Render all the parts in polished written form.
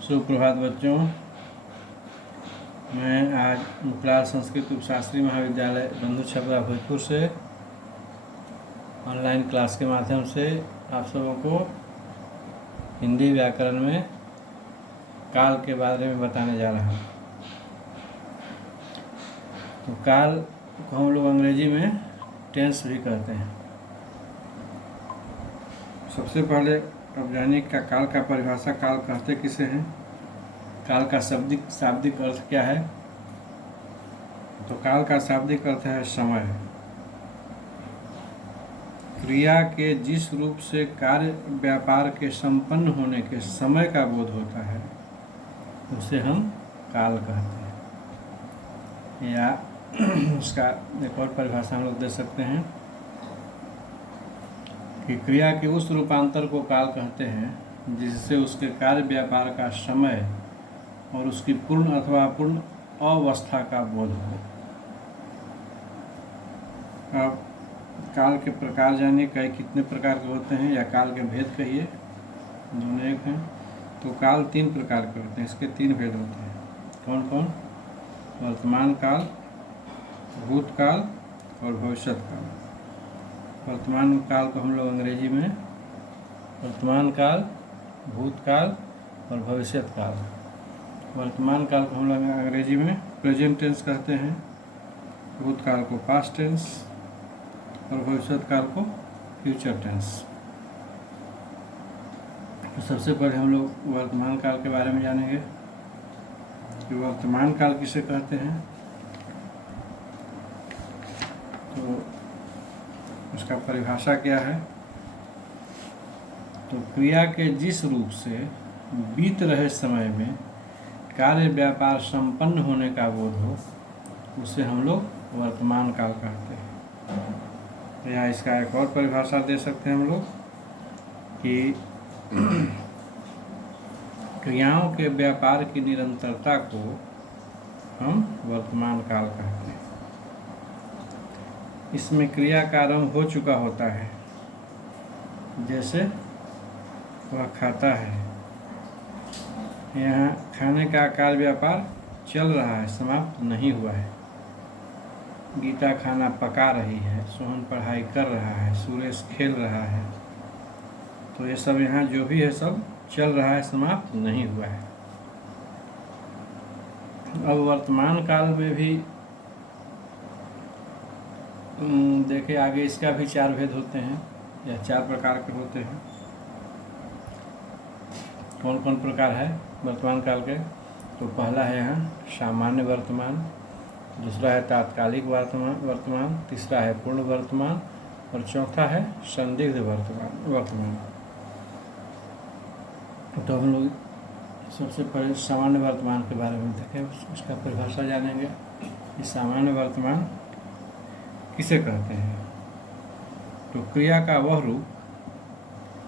सुप्रभात बच्चों। मैं आज मुकलाल संस्कृत उपशास्त्री महाविद्यालय बंधु छपरा भोजपुर से ऑनलाइन क्लास के माध्यम से आप सबों को हिंदी व्याकरण में काल के बारे में बताने जा रहा हूँ। तो काल को हम लोग अंग्रेजी में टेंस भी कहते हैं। सबसे पहले अब जानिए का काल का परिभाषा, काल कहते किसे हैं, काल का शाब्दिक अर्थ क्या है। तो काल का शाब्दिक अर्थ है समय। क्रिया के जिस रूप से कार्य व्यापार के संपन्न होने के समय का बोध होता है उसे हम काल कहते हैं। या उसका एक और परिभाषा हम लोग दे सकते हैं कि क्रिया के उस रूपांतर को काल कहते हैं जिससे उसके कार्य व्यापार का समय और उसकी पूर्ण अथवा अपूर्ण अवस्था का बोध हो। अब काल के प्रकार जानिए, कितने प्रकार के होते हैं या काल के भेद कहिए, दोनों एक हैं। तो काल 3 प्रकार के होते हैं, इसके 3 भेद होते हैं। कौन कौन? वर्तमान काल, भूतकाल और भविष्यत काल। वर्तमान काल को हम लोग अंग्रेजी में वर्तमान काल, भूतकाल और भविष्यत काल। वर्तमान काल को हम लोग अंग्रेजी में प्रेजेंट टेंस कहते हैं, भूतकाल को पास्ट टेंस और भविष्यत काल को फ्यूचर टेंस। तो सबसे पहले हम लोग वर्तमान काल के बारे में जानेंगे कि वर्तमान काल किसे कहते हैं। तो उसका परिभाषा क्या है? तो क्रिया के जिस रूप से बीत रहे समय में कार्य व्यापार संपन्न होने का बोध हो उसे हम लोग वर्तमान काल कहते हैं। या इसका एक और परिभाषा दे सकते हैं हम लोग कि क्रियाओं के व्यापार की निरंतरता को हम वर्तमान काल कहते हैं। इसमें क्रिया का आरंभ हो चुका होता है, जैसे वह खाता है, यहाँ खाने का कार्य व्यापार चल रहा है, समाप्त नहीं हुआ है। गीता खाना पका रही है, सोहन पढ़ाई कर रहा है, सुरेश खेल रहा है। तो ये सब यहाँ जो भी है सब चल रहा है, समाप्त नहीं हुआ है। अब वर्तमान काल में भी देखिए आगे इसका भी 4 भेद होते हैं या 4 प्रकार के होते हैं। कौन कौन प्रकार है वर्तमान काल के? तो पहला है यहाँ सामान्य वर्तमान, दूसरा है तात्कालिक वर्तमान, तीसरा है पूर्ण वर्तमान और चौथा है संदिग्ध वर्तमान। तो हम लोग सबसे पहले सामान्य वर्तमान के बारे में देखें, उसका परिभाषा जानेंगे कि सामान्य वर्तमान किसे कहते हैं। तो क्रिया का वह रूप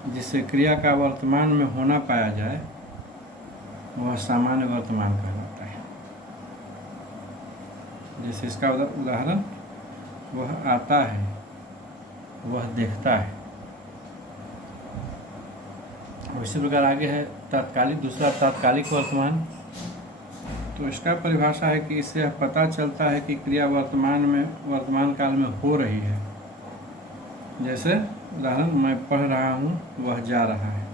जिससे क्रिया का वर्तमान में होना पाया जाए वह सामान्य वर्तमान कहलाता है। जैसे इसका उदाहरण, वह आता है, वह देखता है। इसी प्रकार आगे है दूसरा तात्कालिक वर्तमान। तो इसका परिभाषा है कि इससे पता चलता है कि क्रिया वर्तमान काल में हो रही है। जैसे उदाहरण, मैं पढ़ रहा हूँ, वह जा रहा है।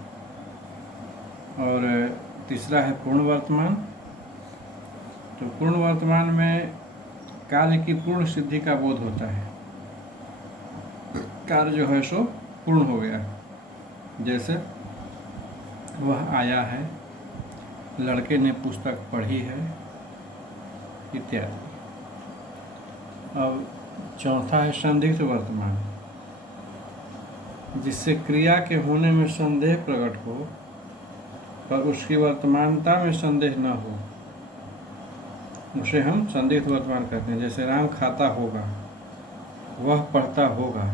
और तीसरा है पूर्ण वर्तमान। तो पूर्ण वर्तमान में कार्य की पूर्ण सिद्धि का बोध होता है, कार्य जो है सो पूर्ण हो गया। जैसे वह आया है, लड़के ने पुस्तक पढ़ी है, इत्यादि। अब चौथा है संदिग्ध वर्तमान, जिससे क्रिया के होने में संदेह प्रकट हो पर उसकी वर्तमानता में संदेह न हो, उसे हम संदिग्ध वर्तमान कहते हैं। जैसे राम खाता होगा, वह पढ़ता होगा।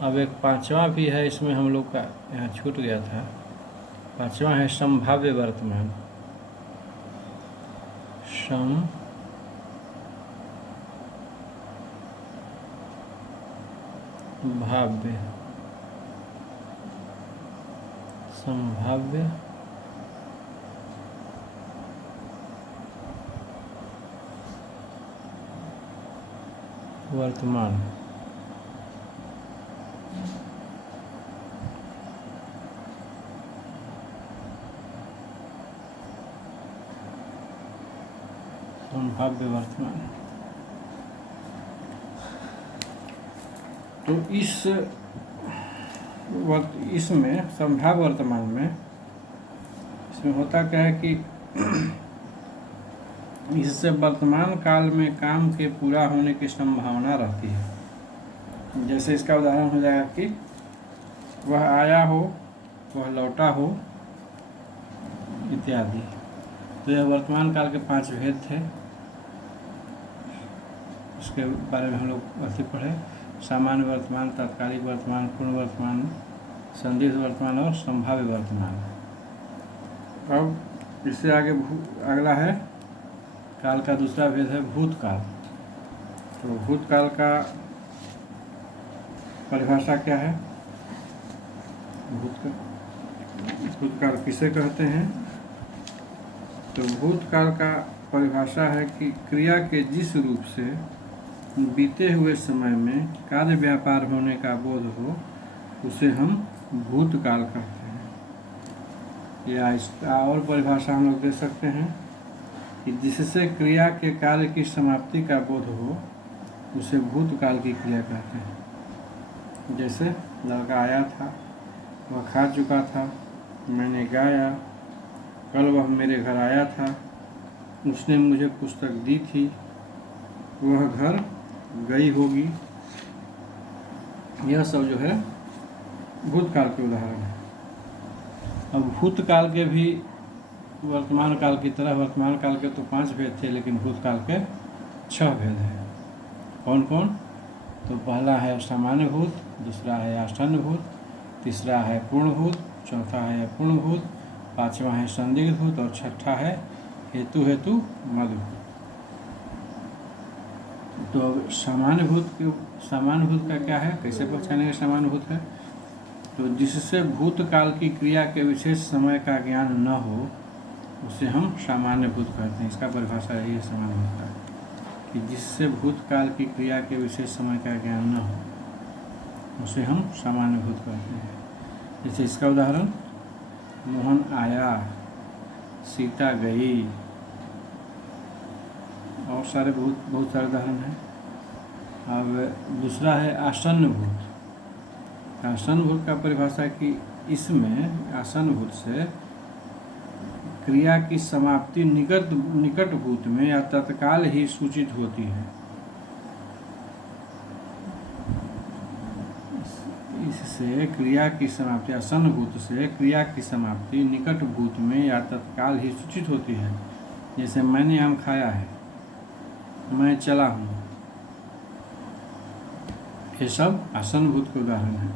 अब एक 5वां भी है, इसमें हम लोग का यहाँ छूट गया था। 5वां है संभाव्य वर्तमान। संभाव्य वर्तमान। संभाव्य वर्तमान। तो इसमें संभाव्य वर्तमान में इसमें होता क्या है कि इससे वर्तमान काल में काम के पूरा होने की संभावना रहती है। जैसे इसका उदाहरण हो जाएगा कि वह आया हो, वह लौटा हो इत्यादि। तो यह वर्तमान काल के 5 भेद थे, उसके बारे में हम लोग अभी पढ़े। सामान्य वर्तमान, तात्कालिक वर्तमान, पूर्ण वर्तमान, संदिग्ध वर्तमान और संभाव्य वर्तमान। अब इससे आगे अगला है काल का दूसरा भेद है भूतकाल। तो भूतकाल का परिभाषा क्या है? भूतकाल किसे कहते हैं? तो भूतकाल का परिभाषा है कि क्रिया के जिस रूप से बीते हुए समय में कार्य व्यापार होने का बोध हो उसे हम भूतकाल कहते हैं। या इसका और परिभाषा हम लोग दे सकते हैं कि जिससे क्रिया के कार्य की समाप्ति का बोध हो उसे भूतकाल की क्रिया कहते हैं। जैसे लड़का आया था, वह खा चुका था, मैंने गाया, कल वह मेरे घर आया था, उसने मुझे पुस्तक दी थी, वह घर गई होगी। यह सब जो है भूतकाल के उदाहरण है। अब भूतकाल के भी वर्तमान काल की तरह वर्तमान काल के तो 5 भेद थे, लेकिन भूतकाल के 6 भेद हैं। कौन कौन? तो पहला है सामान्य भूत, दूसरा है आसन्न भूत, तीसरा है पूर्ण भूत, चौथा है अपूर्ण भूत, 5वां है संदिग्ध भूत और 6ठा है हेतु मधुभूत। तो अब सामान्य भूत का क्या है, कैसे पहचानेंगे सामान्य भूत है? तो जिससे भूतकाल की क्रिया के विशेष समय का ज्ञान न हो उसे हम सामान्य भूत कहते हैं। इसका परिभाषा यही है सामान्य भूत का, कि जिससे भूतकाल की क्रिया के विशेष समय का ज्ञान न हो उसे हम सामान्य भूत कहते हैं। जैसे इसका उदाहरण, मोहन आया, सीता गई, और सारे बहुत सारे उदाहरण हैं। अब दूसरा है आसन्न भूत। आसन्न भूत का परिभाषा कि इसमें आसन्न भूत से क्रिया की समाप्ति निकट भूत में या तत्काल ही सूचित होती है। इससे क्रिया की समाप्ति, आसन्न भूत से क्रिया की समाप्ति निकट भूत में या तत्काल ही सूचित होती है। जैसे मैंने आम खाया है, मैं चला हूँ, ये सब आसन्न भूत के उदाहरण हैं।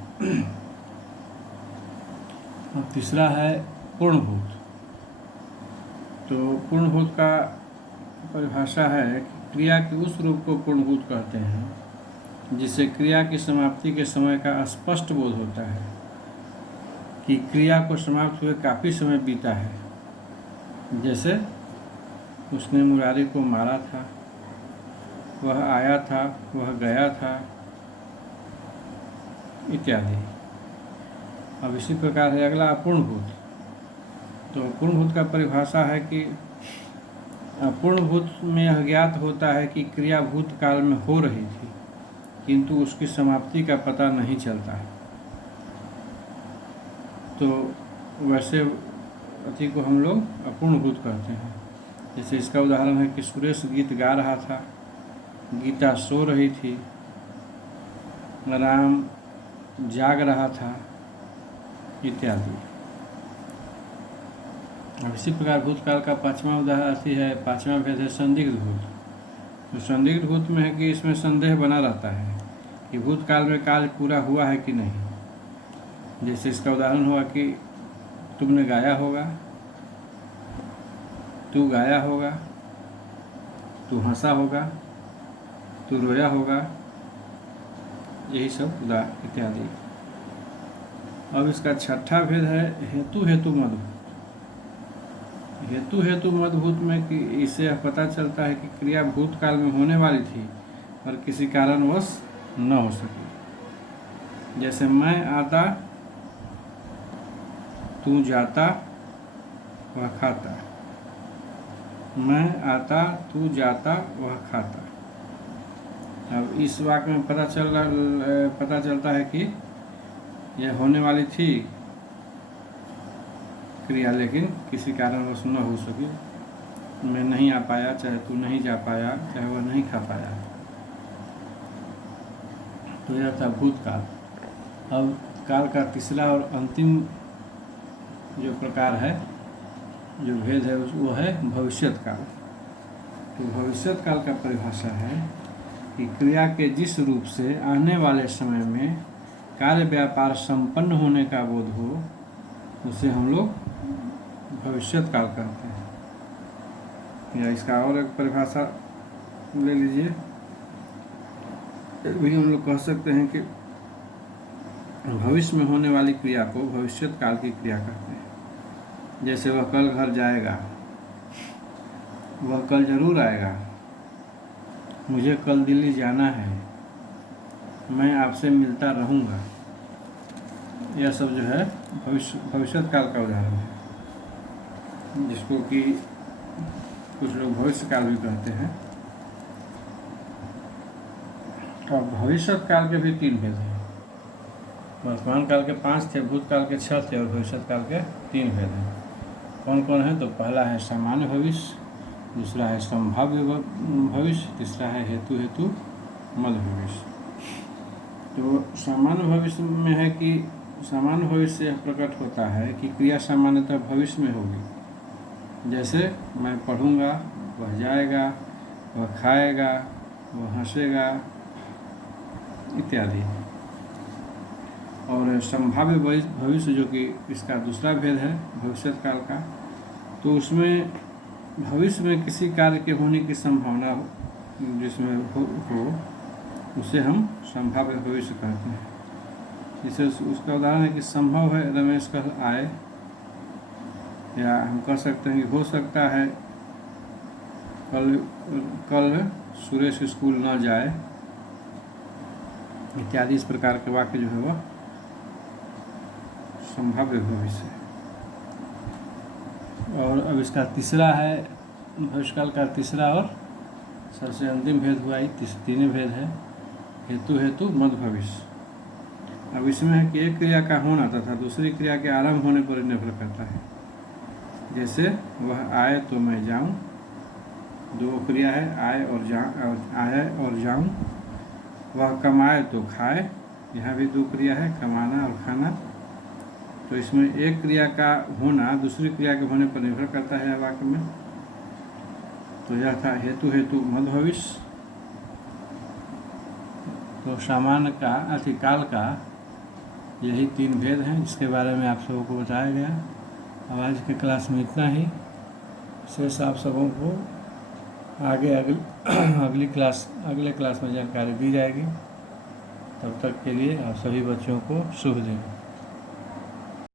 और तीसरा है पूर्ण भूत। तो पूर्ण भूत का परिभाषा है कि क्रिया के उस रूप को पूर्ण भूत कहते हैं जिससे क्रिया की समाप्ति के समय का स्पष्ट बोध होता है कि क्रिया को समाप्त हुए काफ़ी समय बीता है। जैसे उसने मुरारी को मारा था, वह आया था, वह गया था इत्यादि। अब इसी प्रकार है अगला अपूर्ण भूत। तो अपूर्ण भूत का परिभाषा है कि अपूर्ण भूत में यह ज्ञात होता है कि क्रिया भूतकाल में हो रही थी किंतु उसकी समाप्ति का पता नहीं चलता है। तो वैसे अति को हम लोग अपूर्ण भूत कहते हैं। जैसे इसका उदाहरण है कि सुरेश गीत गा रहा था, गीता सो रही थी, राम जाग रहा था इत्यादि। अब इसी प्रकार भूतकाल का 5वां उदाहरण है, 5वां भेद है संदिग्ध भूत। तो संदिग्ध भूत में है कि इसमें संदेह बना रहता है कि भूतकाल में कार्य पूरा हुआ है कि नहीं। जैसे इसका उदाहरण हुआ कि तुमने गाया होगा, तू गाया होगा, तू हंसा होगा, तू रोया होगा, यही सब उदाहरण इत्यादि। अब इसका 6ठा भेद है हेतु मधुभूत। हेतु मधुभूत में कि इससे पता चलता है कि क्रिया भूतकाल में होने वाली थी और किसी कारणवश न हो सके। जैसे मैं आता तू जाता वह खाता, मैं आता तू जाता वह खाता। अब इस वाक्य में पता चलता है कि यह होने वाली थी क्रिया, लेकिन किसी कारणवश न हो सकी। मैं नहीं आ पाया, चाहे तू नहीं जा पाया, चाहे वह नहीं खा पाया, तो यह था भूतकाल। अब काल का तीसरा और अंतिम जो प्रकार है, जो भेद है, वो है भविष्यत काल। तो भविष्यत काल का परिभाषा है कि क्रिया के जिस रूप से आने वाले समय में कार्य व्यापार संपन्न होने का बोध हो, उसे हम लोग भविष्यत काल कहते हैं। या इसका और एक परिभाषा ले लीजिए, भी हम लोग कह सकते हैं कि भविष्य में होने वाली क्रिया को भविष्यत काल की क्रिया कहते हैं। जैसे वह कल घर जाएगा, वह कल जरूर आएगा, मुझे कल दिल्ली जाना है, मैं आपसे मिलता रहूँगा। यह सब जो है भविष्यत काल का उदाहरण है, जिसको कि कुछ लोग भविष्य काल भी कहते हैं। और भविष्यत काल के भी 3 भेद हैं। वर्तमान काल के 5 थे, भूतकाल के 6 थे और भविष्यत काल के 3 भेद हैं। कौन कौन है? तो पहला है सामान्य भविष्य, दूसरा है संभाव्य भविष्य, तीसरा है हेतु मध्य भविष्य। तो सामान्य भविष्य में है कि सामान्य भविष्य यह प्रकट होता है कि क्रिया सामान्यतः भविष्य में होगी। जैसे मैं पढ़ूंगा, वह जाएगा, वह खाएगा, वह हंसेगा इत्यादि। और संभाव्य भविष्य जो कि इसका दूसरा भेद है भविष्यत काल का, तो उसमें भविष्य में किसी कार्य के होने की संभावना हो, जिसमें हो उसे हम संभाव्य भविष्य कहते हैं। जैसे उसका उदाहरण है कि संभव है रमेश कल आए, या हम कह सकते हैं कि हो सकता है कल सुरेश स्कूल न जाए इत्यादि। इस प्रकार के वाक्य जो है वह संभाव्य भविष्य है। और अब इसका तीसरा है भविष्यकाल का तीसरा और सबसे अंतिम भेद हुआ ही, तीन भेद है हेतु मध्य भविष्य। अब इसमें है कि एक क्रिया का होना तथा दूसरी क्रिया के आरंभ होने पर निर्भर करता है। जैसे वह आए तो मैं जाऊं, 2 क्रिया है, आए और जाऊं। वह कमाए तो खाए, यहाँ भी 2 क्रिया है, कमाना और खाना। तो इसमें एक क्रिया का होना दूसरी क्रिया के होने पर निर्भर करता है वाक्य में। तो यह था हेतु मध्य भविष्य। तो सामान्य का काल का यही 3 भेद हैं, जिसके बारे में आप सबों को बताया गया। अब आज के क्लास में इतना ही। शेष आप सबों को आगे अगले क्लास में जानकारी दी जाएगी। तब तक के लिए आप सभी बच्चों को शुभ दिन।